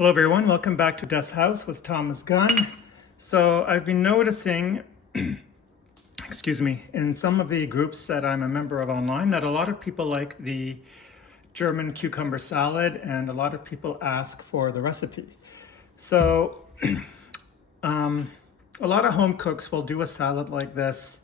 Hello everyone, welcome back to Death's House with Thomas Gunn. So I've been noticing, excuse me, in some of the groups that I'm a member of online that a lot of people like the German cucumber salad and a lot of people ask for the recipe. So a lot of home cooks will do a salad like this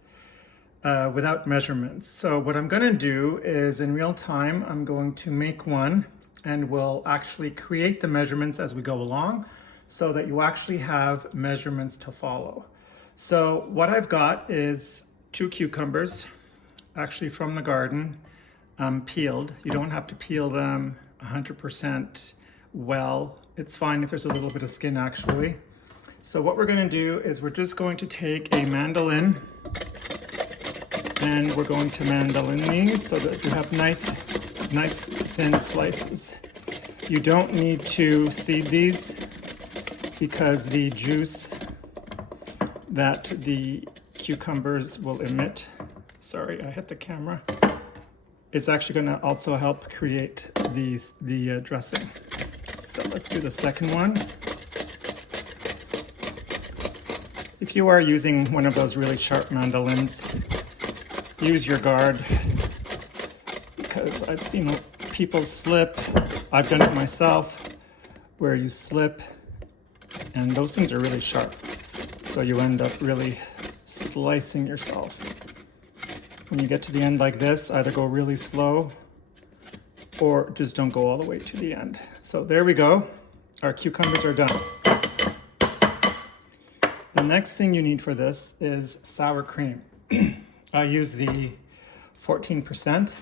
without measurements. So what I'm going to do is in real time, I'm going to make one and we'll actually create the measurements as we go along so that you actually have measurements to follow. So what I've got is 2 cucumbers, actually from the garden, peeled. You don't have to peel them 100% well. It's fine if there's a little bit of skin actually. So what we're going to do is we're just going to take a mandolin and we're going to mandolin these so that you have nice thin slices. You don't need to seed these because the juice that the cucumbers will emit, sorry, I hit the camera, is actually going to also help create the dressing. So let's do the second one. If you are using one of those really sharp mandolins, use your guard, because I've seen people slip. I've done it myself, where you slip and those things are really sharp. So you end up really slicing yourself. When you get to the end like this, either go really slow or just don't go all the way to the end. So there we go. Our cucumbers are done. The next thing you need for this is sour cream. I use the 14%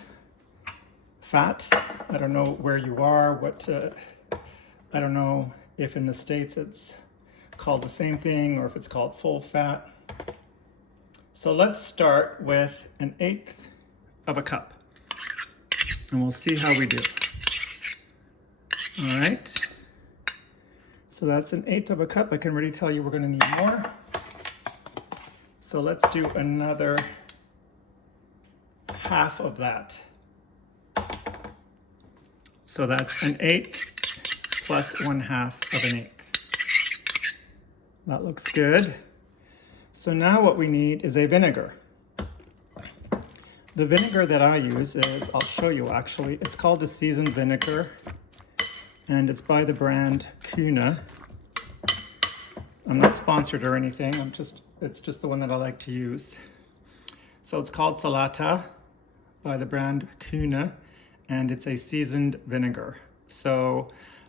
fat. I don't know where you are, I don't know if in the States it's called the same thing or if it's called full fat. So let's start with 1/8 of a cup and we'll see how we do. All right. So that's 1/8 of a cup. I can already tell you we're going to need more. So let's do another half of that. So that's 1/8 plus 1/2 of 1/8. That looks good. So now what we need is a vinegar. The vinegar that I use is, I'll show you actually, it's called a seasoned vinegar and it's by the brand Kühne. I'm not sponsored or anything, it's just the one that I like to use. So it's called Salata by the brand Kühne, and it's a seasoned vinegar. So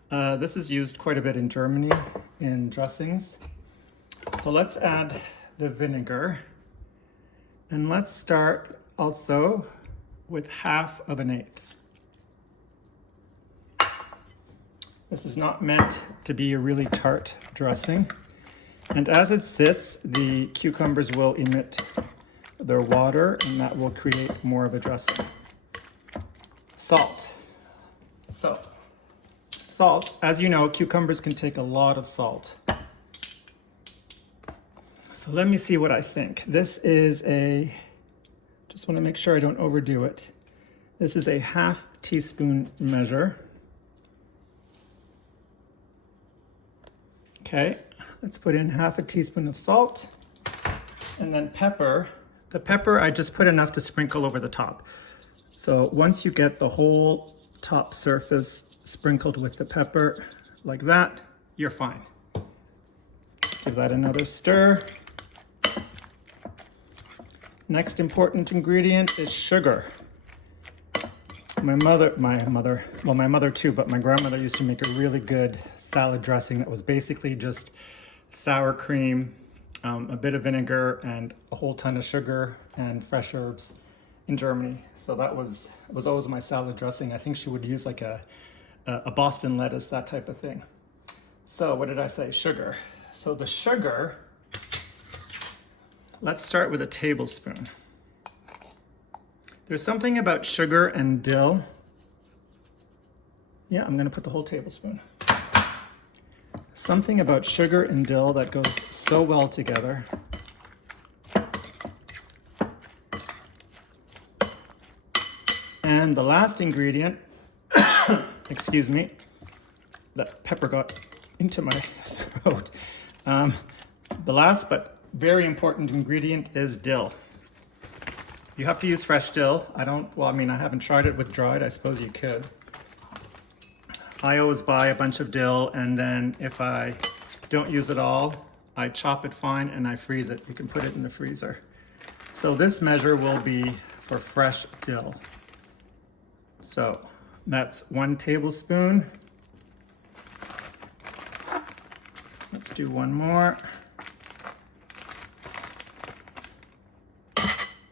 this is used quite a bit in Germany in dressings. So let's add the vinegar, and let's start also with 1/2 of 1/8. This is not meant to be a really tart dressing. And as it sits, the cucumbers will emit their water and that will create more of a dressing. Salt. So, salt, as you know, cucumbers can take a lot of salt. So let me see what I think. This is just want to make sure I don't overdo it. This is a 1/2 teaspoon measure. Okay, let's put in 1/2 teaspoon of salt. And then pepper. The pepper, I just put enough to sprinkle over the top. So once you get the whole top surface sprinkled with the pepper like that, you're fine. Give that another stir. Next important ingredient is sugar. My mother too, but my grandmother used to make a really good salad dressing that was basically just sour cream, a bit of vinegar, and a whole ton of sugar and fresh herbs in Germany. So that was always my salad dressing. I think she would use like a Boston lettuce, that type of thing. So what did I say? Sugar. So the sugar, let's start with a tablespoon. There's something about sugar and dill. Yeah, I'm gonna put the whole tablespoon. Something about sugar and dill that goes so well together. And the last ingredient, excuse me, that pepper got into my throat. The last but very important ingredient is dill. You have to use fresh dill. I haven't tried it with dried. I suppose you could. I always buy a bunch of dill, and then if I don't use it all, I chop it fine and I freeze it. You can put it in the freezer. So this measure will be for fresh dill. So that's 1 tablespoon. Let's do one more.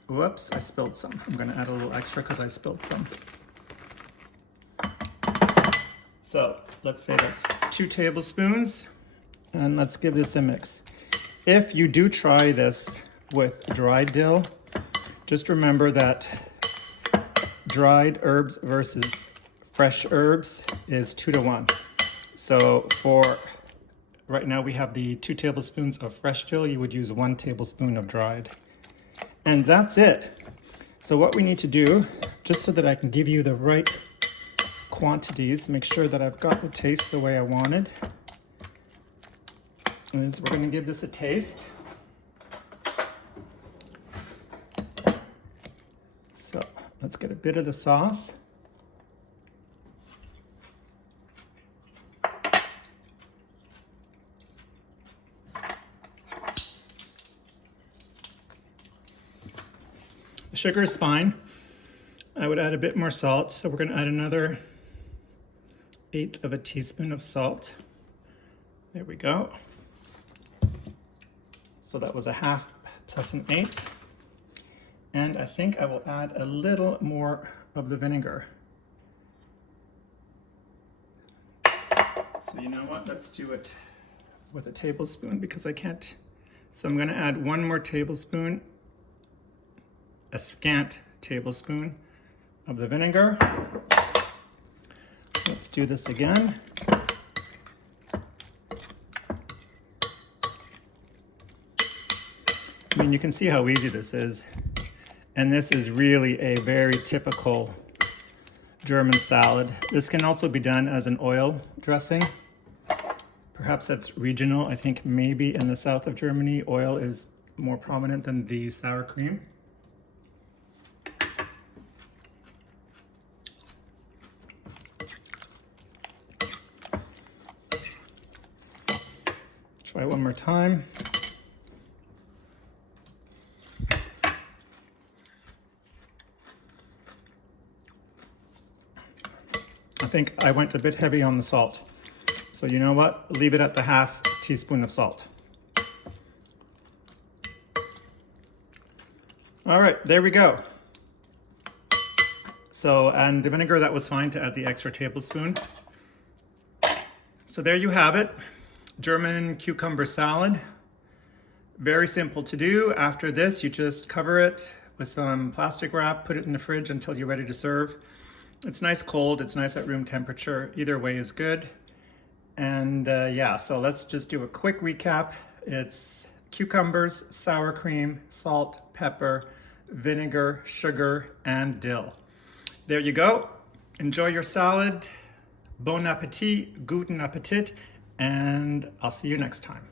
Whoops, I spilled some. I'm gonna add a little extra because I spilled some. So let's say that's 2 tablespoons, and let's give this a mix. If you do try this with dried dill, just remember that dried herbs versus fresh herbs is 2 to 1. So for right now we have the 2 tablespoons of fresh dill, you would use 1 tablespoon of dried. And that's it. So what we need to do, just so that I can give you the right quantities, make sure that I've got the taste the way I wanted, is we're going to give this a taste. So let's get a bit of the sauce. The sugar is fine. I would add a bit more salt, so we're going to add another 1/8 of a teaspoon of salt. There we go. So that was a 1/2 plus an 1/8. And I think I will add a little more of the vinegar. So you know what, let's do it with a tablespoon because I can't. So I'm going to add 1 more tablespoon, a scant tablespoon of the vinegar. Let's do this again. I mean, you can see how easy this is. And this is really a very typical German salad. This can also be done as an oil dressing. Perhaps that's regional. I think maybe in the south of Germany, oil is more prominent than the sour cream. Try one more time. I think I went a bit heavy on the salt. So you know what? Leave it at the 1/2 teaspoon of salt. All right, there we go. So, and the vinegar, that was fine to add the extra tablespoon. So there you have it. German cucumber salad. Very simple to do. After this, you just cover it with some plastic wrap, put it in the fridge until you're ready to serve. It's nice cold, it's nice at room temperature. Either way is good. And yeah, so let's just do a quick recap. It's cucumbers, sour cream, salt, pepper, vinegar, sugar, and dill. There you go. Enjoy your salad. Bon appetit, guten appetit, and I'll see you next time.